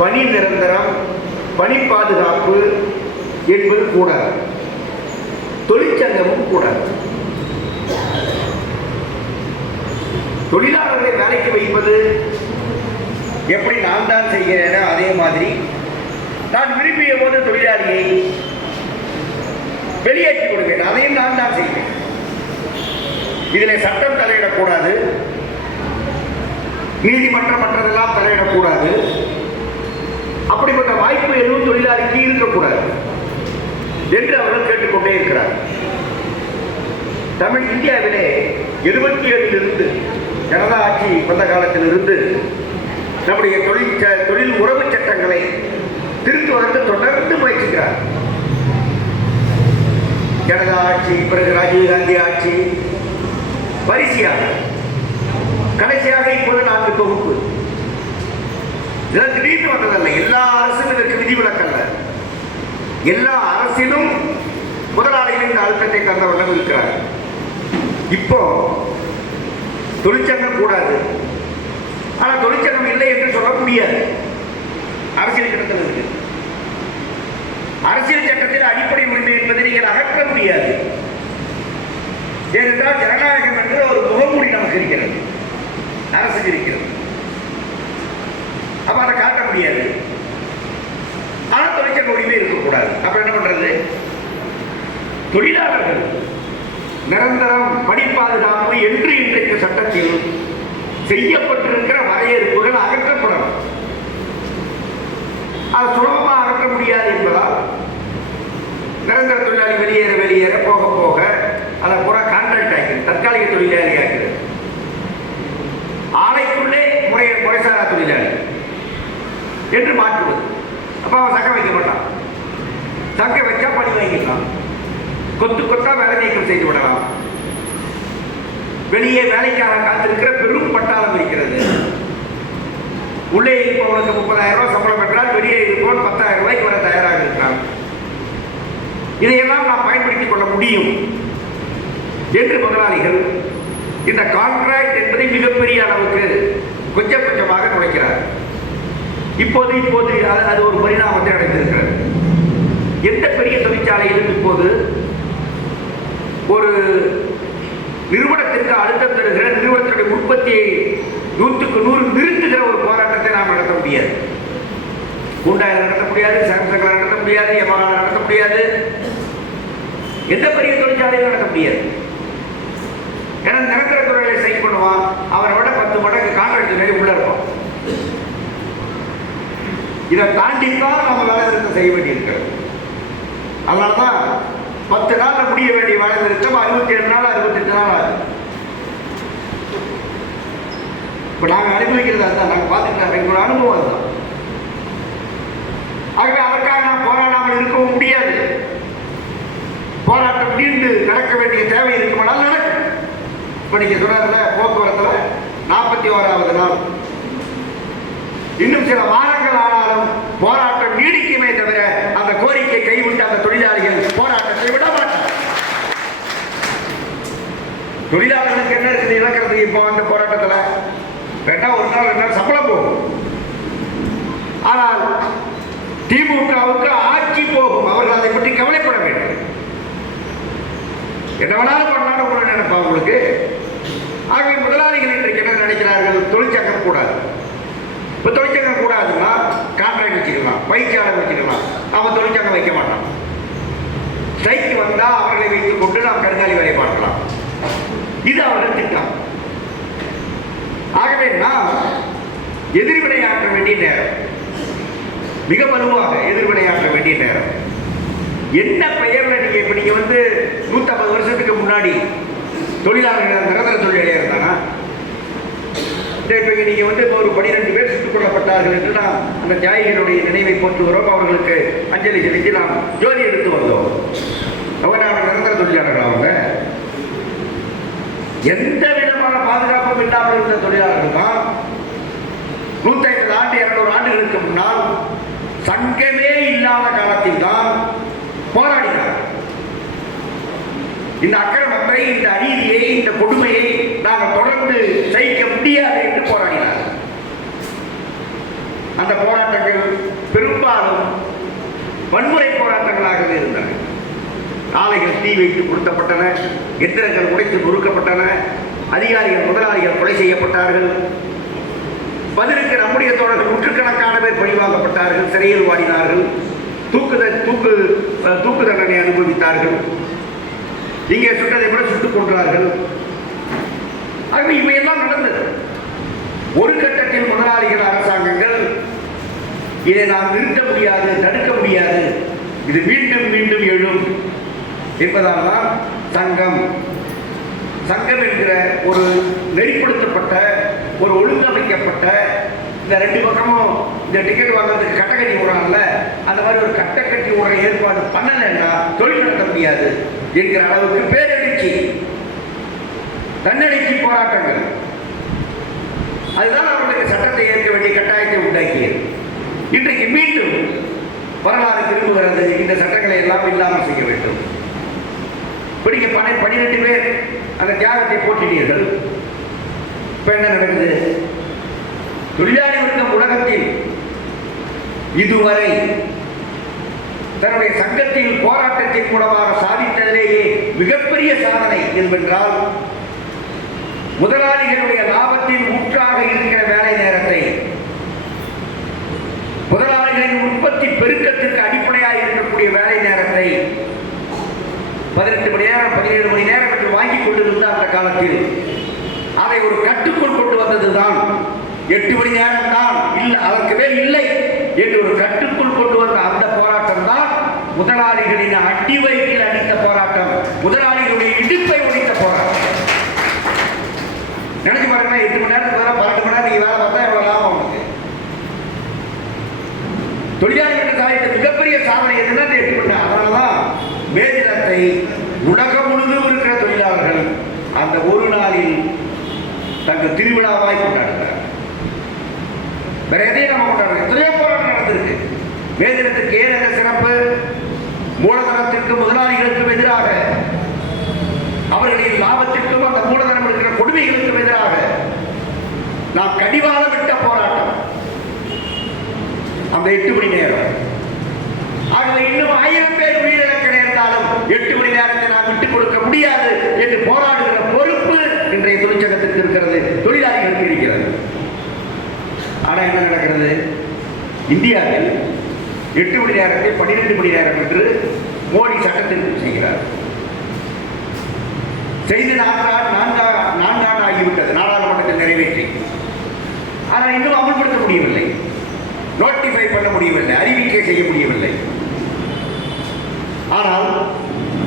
பணி நிரந்தரம் பணி பாதுகாப்பு என்பது கூடாது. தொழிற்சங்கமும் கூடாது. தொழிலாளர்களை வேலைக்கு வைப்பது எப்படி நான் தான் செய்கிறேனோ அதே மாதிரி நான் விரும்பிய போது தொழிலாளியை வெளியேற்றி கொடுக்கிறேன். அதையும் நான் தான் செய்கிறேன். இதில் சட்டம் தலையிடக்கூடாது. நீதிமன்றம் மற்றதெல்லாம் தலையிடக்கூடாது. எதுவும் இருக்கக்கூடாது என்று அவர்கள் கேட்டுக்கொண்டே இருக்கிறார். தமிழ் இந்தியாவிலே எழுபத்தி ஏழிலிருந்து ஜனதா ஆட்சி வந்த காலத்திலிருந்து நம்முடைய தொழில் தொழில் உறவு சட்டங்களை திருத்துவதற்கு தொடர்ந்து முயற்சிக்கிறார். ஜனதா ஆட்சி பிறகு ராஜீவ்காந்தி ஆட்சி வரிசையாக கடைசியாக இப்போது நான்கு தொகுப்பு. இதெல்லாம் திடீர்னு வந்ததல்ல எல்லா அரசும் இதற்கு விதிவிலக்கல்ல எல்லா அரசிலும் முதலாளிகள் இந்த அழுத்தத்தை தந்தவர்கள் இருக்கிறார் இப்போ தொழிற்சங்கம் கூடாது. ஆனால் தொழிற்சங்கம் இல்லை என்று சொல்ல முடியாது. அரசியல் சட்டத்தில் இருக்கு. அரசியல் சட்டத்தில் அடிப்படை உரிமை என்பதை நீங்கள் அகற்ற முடியாது. ஏனென்றால் ஜனநாயகம் என்று ஒரு முகமூடி நமக்கு இருக்கிறது. அரசுக்கு இருக்கிறது. அப்ப அதை காட்ட முடியாது. ஆனால் தொழிற்சங்க உரிமை இருக்கக்கூடாது. அப்ப என்ன பண்றது? தொழிலாளர்கள் நிரந்தரம் பணி பாதுகாப்பு என்று இன்றைக்கு சட்டத்தில் செய்யப்பட்டிருக்கிற வரையறுப்புகள் அகற்றப்படணும். அது சுலபமாக அகற்ற முடியாது என்பதால் நிரந்தர தொழிலாளி வெளியேற வெளியேற போக போக அதை பூரா கான்ட்ராக்ட் ஆக்கிறது தற்காலிக தொழிலாளி ஆக்கிறது ஆலைக்குள்ளே முறை முறைசாரா தொழிலாளி என்று மாற்றுவது. அப்போ அவன் சக்க வைக்க மாட்டான். சக்க வச்சா பணி வாங்கிக்கலாம். கொத்து கொத்தா வேலை நீக்கம் செய்து விடலாம். வெளியே வேலைக்காக காத்திருக்கிற பெரும் பட்டாளம் இருக்கிறது. உள்ளே இருப்பவனுக்கு முப்பதாயிரம் ரூபாய் சம்பளம் பெற்றால் வெளியே இருப்பவன் பத்தாயிரம் ரூபாய்க்கு வர தயாராக இருக்கிறான் இதையெல்லாம் நாம் பயன்படுத்திக் கொள்ள முடியும். என்று முதலாளிகள் இந்த கான்ட்ராக்ட் என்பதை மிகப்பெரிய அளவுக்கு கொஞ்சம் கொஞ்சமாக நுழைக்கிறார் இப்போது இப்போது அது அது ஒரு பரிணாமத்தை அடைந்திருக்கிறது. எந்த பெரிய தொழிற்சாலையிலும் இப்போது? ஒரு நிறுவனத்திற்கு அழுத்தம் தருகிற நிறுவனத்தினுடைய உற்பத்தியை நூற்றுக்கு நூறு நிறுத்துகிற ஒரு போராட்டத்தை நாம் நடத்த முடியாது. குண்டாயில் நடத்த முடியாது சாம்சங்கில் நடத்த முடியாது யமஹாவில் நடத்த முடியாது. எந்த பெரிய தொழிற்சாலையும் நடத்த முடியாது. ஏன்னா நிரந்தர துறைகளை சைன் பண்ணுவான் அவரை விட பத்து மடங்கு காங்கிரஸ் நிறைய உள்ள இருக்கும் இதை தாண்டித்தான் நம்ம வேலை நிறுத்தம் செய்ய வேண்டியிருக்கிறது. அதனால தான் பத்து நாள்ல முடிய வேண்டிய வேலை நிறுத்தம் அறுபத்தி ஏழு நாள் அறுபத்தெட்டு நாள் ஆகுது. இப்போ நாங்கள் அனுபவிக்கிறது அதுதான். நாங்கள் பார்த்துட்டு எங்களோட அனுபவம் அதுதான். ஆகவே அதற்காக நான் போராடாமல் இருக்கவும் முடியாது. போராட்டம் நீண்டு நடக்க வேண்டிய தேவை இருக்குமானால் நடக்கும். இப்போ நீங்கள் சொன்னதுல போக்குவரத்தில் நாற்பத்தி ஓராவது நாள். இன்னும் சில வாரங்கள் போராட்டம் நீடிக்குமே தவிர அந்த கோரிக்கை கைவிட்டு அந்த தொழிலாளிகள் போராட்டத்தை விட மாட்டார். தொழிலாளர்களுக்கு என்ன இருக்குது? இழக்கிறது இப்போ அந்த போராட்டத்தில் ரெண்டா ஒரு நாள் ரெண்டு நாள் சம்பளம் போகும். ஆனால் திமுகவுக்கு ஆட்சி போகும். அவர்கள் அதை பற்றி கவலைப்பட வேண்டும். என்ன வேணாலும் பண்ணாலும் கூட நினைப்பா உங்களுக்கு. ஆகவே முதலாளிகள் இன்றைக்கு என்ன நினைக்கிறார்கள்? தொழிற்சங்கம் கூடாது. இப்போ தொழிற்சங்கம் கூடாதுன்னா கான்ட்ராக்ட் வச்சுக்கலாம் பயிற்சியாளர் வச்சுக்கலாம். அவன் தொழிற்சங்கம் வைக்க மாட்டான். ஸ்ட்ரைக்கு வந்தால் அவர்களை வைத்துக் கொண்டு நாம் கருங்காலி வேலை பார்க்கலாம். இது அவர்கள் திட்டம். ஆகவே நாம் எதிர்வினையாற்ற வேண்டிய நேரம். மிக வலுவாக எதிர்வினையாற்ற வேண்டிய நேரம். என்ன பெயரில் நீங்கள் இப்போ நீங்கள் வந்து 150 வருஷத்துக்கு முன்னாடி தொழிலாளர்கள் நிரந்தர தொழிலாளியாக இருந்தானா? இப்போ நீங்கள் வந்து இப்போ ஒரு பனிரெண்டு பேர் சுட்டுக் கொல்லப்பட்டார்கள் என்று நாம் அந்த தியாகிகளுடைய நினைவை போற்றுகிறோம். அவர்களுக்கு அஞ்சலி செலுத்தி நாம் ஜோதி எடுத்து வந்தோம். அவங்க நிரந்தர தொழிலாளர்கள் அவங்க. எந்த விதமான பாதுகாப்பும் இல்லாமல் இருந்த தொழிலாளர்கள் தான் நூத்தி ஐம்பது ஆண்டு இருநூறு ஆண்டுகளுக்கு முன்னால் சங்கமே இல்லாத காலத்தில் தான் போராடினார் இந்த அக்கிரமத்தை இந்த அநீதியை இந்த கொடுமையை நாங்கள் தொடர்ந்து சகிக்க முடியாது என்று போராடினார் அந்த போராட்டங்கள் பெரும்பாலும் வன்முறை போராட்டங்களாகவே இருந்தன. ஆலைகள் தீ வைத்து கொளுத்தப்பட்டன எந்திரங்கள் உடைத்து நொறுக்கப்பட்டன அதிகாரிகள் முதலாளிகள் கொலை செய்யப்பட்டார்கள். பதிலுக்கு நம்முடைய தோழர்கள் நூற்றுக்கணக்கான பேர் பழிவாங்கப்பட்டார்கள் சிறையில் வாடினார்கள் தூக்குத தூக்கு தூக்கு தண்டனை அனுபவித்தார்கள். இங்கே சுட்டதை விட சுட்டுக் கொண்டார்கள் ஆகவே இவையெல்லாம் நடந்தது. ஒரு கட்டத்தில் முதலாளிகள் அரசாங்கங்கள் இதை நாம் நிறுத்த முடியாது தடுக்க முடியாது. இது மீண்டும் மீண்டும் எழும். என்பதால் தான் சங்கம். சங்கம் என்கிற ஒரு நெறிப்படுத்தப்பட்ட ஒரு ஒழுங்கமைக்கப்பட்ட இந்த ரெண்டு பக்கமும் இந்த டிக்கெட் வாங்குறதுக்கு கட்டக்கட்டி விடுறாங்கல்ல அந்த மாதிரி ஒரு கட்டக்கட்டி விடுற ஏற்பாடு பண்ணலைன்னா தொழில் நடத்த முடியாது என்கிற அளவுக்கு பேரெழுச்சி தன்னெழுச்சி போராட்டங்கள். அதுதான் அவர்களுக்கு சட்டத்தை ஏற்க வேண்டிய கட்டாயத்தை உண்டாக்கியது. இன்றைக்கு மீண்டும் வரலாறு திரும்புகிறது இந்த சட்டங்களை எல்லாம் இல்லாமல் செய்ய வேண்டும். பிடிக்க பனை பனிரெண்டு பேர் அந்த தியாகத்தை போற்றினீர்கள். இப்போ என்ன நடக்குது? தொழிலாளி வர்க்கம் உலகத்தில் இதுவரை தன்னுடைய சங்கத்தில் போராட்டத்தின் மூலமாக சாதித்ததிலேயே மிகப்பெரிய சாதனை என்பென்றால் முதலாளிகளுடைய லாபத்தின் ஊற்றாக இருக்கிற வேலை நேரம் முதலாளிகளின் உற்பத்தி பெருக்கத்திற்கு அடிப்படையாக இருக்கக்கூடிய வேலை நேரத்தை பதினெட்டு மணி நேரம் பதினேழு மணி நேரம் என்று வாங்கிக் கொண்டிருந்த அந்த காலத்தில் அதை ஒரு கட்டுக்குள் கொண்டு வந்தது தான் எட்டு மணி நேரம் தான் இல்லை அதற்கு மேல் இல்லை என்று ஒரு கட்டுக்குள் கொண்டு வந்த அந்த போராட்டம் தான் முதலாளிகளின் அடிவை வயிற்றில் அடித்த போராட்டம் முதலாளிகளுடைய இடுப்பை ஒடித்த போராட்டம் நினைச்சு பாருங்களேன் எட்டு மணி நேரத்துக்கு பதிலாக பன்னெண்டு மணி நேரம் நீங்க வேலை பார்த்தா எவ்வளவு லாபம் உங்களுக்கு தொழிலாளர்கள் சாதித்த மிகப்பெரிய சாதனை என்னன்னா இந்த எட்டு அதனாலதான் மே உலகம் முழுதும் இருக்கிற தொழிலாளர்கள் அந்த ஒரு நாளில் தங்கள் திருவிழாவாய் கொண்டாடுகிறார். வேற எதையும் நம்ம கொண்டாடுறோம் எத்தனையோ போராட்டம் நடந்திருக்கு. வேதினத்துக்கு ஏன் அந்த சிறப்பு? மூலதனத்திற்கு முதலாளிகளுக்கும் எதிராக அவர்களின் லாபத்திற்கும் அந்த மூலதனம் இருக்கிற கொடுமைகளுக்கும் எதிராக நாம் கடிவாளம் அந்த எட்டு மணி நேரம். ஆகவே இன்னும் ஆயிரம் பேர் உயிரிழக்க நேர்ந்தாலும் எட்டு மணி நேரத்தை நான் விட்டுக் கொடுக்க முடியாது என்று போராடுகிற பொறுப்பு இன்றைய தொழிற்சங்கத்திற்கு இருக்கிறது. தொழிலாளிகளுக்கு இருக்கிறது. ஆனா என்ன நடக்கிறது? இந்தியாவில் எட்டு மணி நேரத்தை பன்னிரெண்டு மணி நேரம் என்று மோடி சட்டத்திற்கு செய்கிறார். செய்து நான்காண்டு நான்கா நான்காண்டு ஆகிவிட்டது. நாடாளுமன்றத்தில் நிறைவேற்றி. ஆனால் இன்னும் அமல்படுத்த முடியவில்லை நோட்டிஃபை பண்ண முடியவில்லை அறிவிக்கை செய்ய முடியவில்லை. ஆனால்